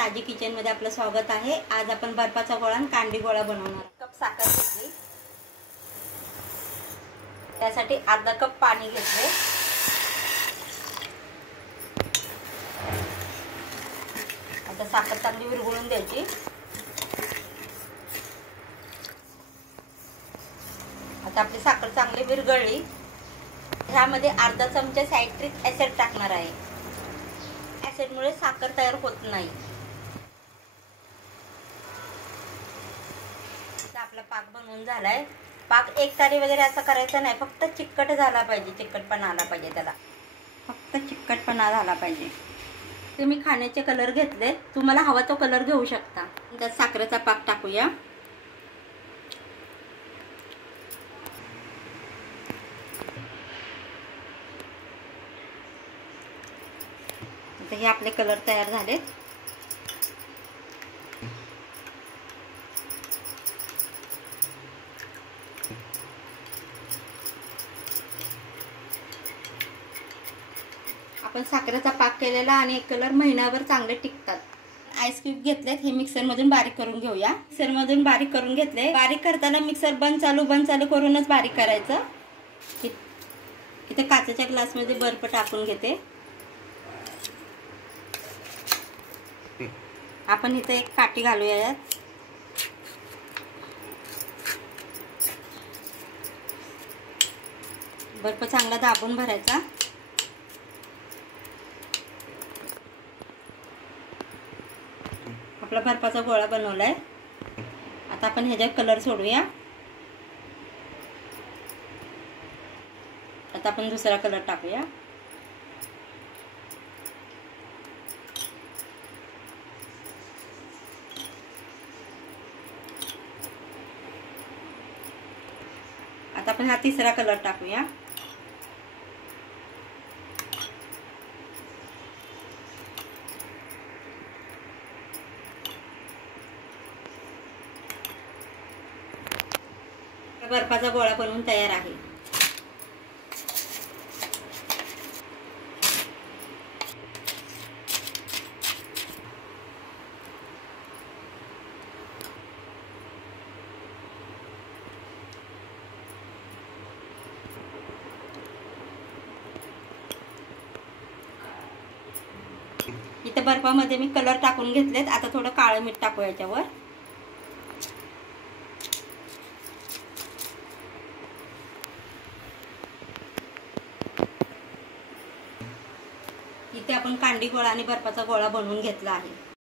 राजी किचन मध्ये आपलं स्वागत आहे। आज आपण बर्फाचा गोळा आणि कांडी गोळा बनवणार। कप साखर घेतली, त्यासाठी अर्धा कप पाणी घेतले। आता साखर चांगली विरघळून द्यायची। आता आपली साखर चांगली विरघळली, ह्यामध्ये अर्धा चमचा सायट्रिक ऍसिड टाकणार आहे। ऍसिड मुळे साखर तयार होत नाही। आता आपला पाक बनवून झालाय। पाक एकतारी वगैरे असं करायचं नाही, फक्त चिकट झाला पाहिजे, चिकटपणा आला पाहिजे, त्याला फक्त चिकटपणा झाला पाहिजे। तुम्ही खाण्याचे कलर घेतले, तुम्हाला हवा तो कलर घेऊ शकता। त्यात साखरेचा पाक टाकूया। आता हे आपले कलर तयार झाले। आपण साखरेचा पाक केलेला आणि एक कलर महिनाभर चांगले टिकतात। आईस क्यूब घेतलेत, हे मिक्सर मधून बारीक करून घेऊया। मिक्सर मधून बारीक करून घेतले। बारीक करताना मिक्सर बंद चालू करूनच बारीक करायचं। इथे काचेच्या ग्लास मध्ये बर्फ टाकून घेते। आपण इथे एक काठी घालूया यात। बर्फ चांगला दाबून भरायचा। आपला बर्फाचा गोळा बनवलाय। आता आपण ह्याच्यात कलर सोडूया। आता आपण दुसरा कलर टाकूया। आता आपण हा तिसरा कलर टाकूया। बर्फाचा गोळा बनवून तयार आहे। इथे बर्फामध्ये मी कलर टाकून घेतलेत। आता थोडं काळं मीठ टाकू याच्यावर। इथे आपण कांडी गोळा आणि बर्फाचा गोळा बनवून घेतला आहे।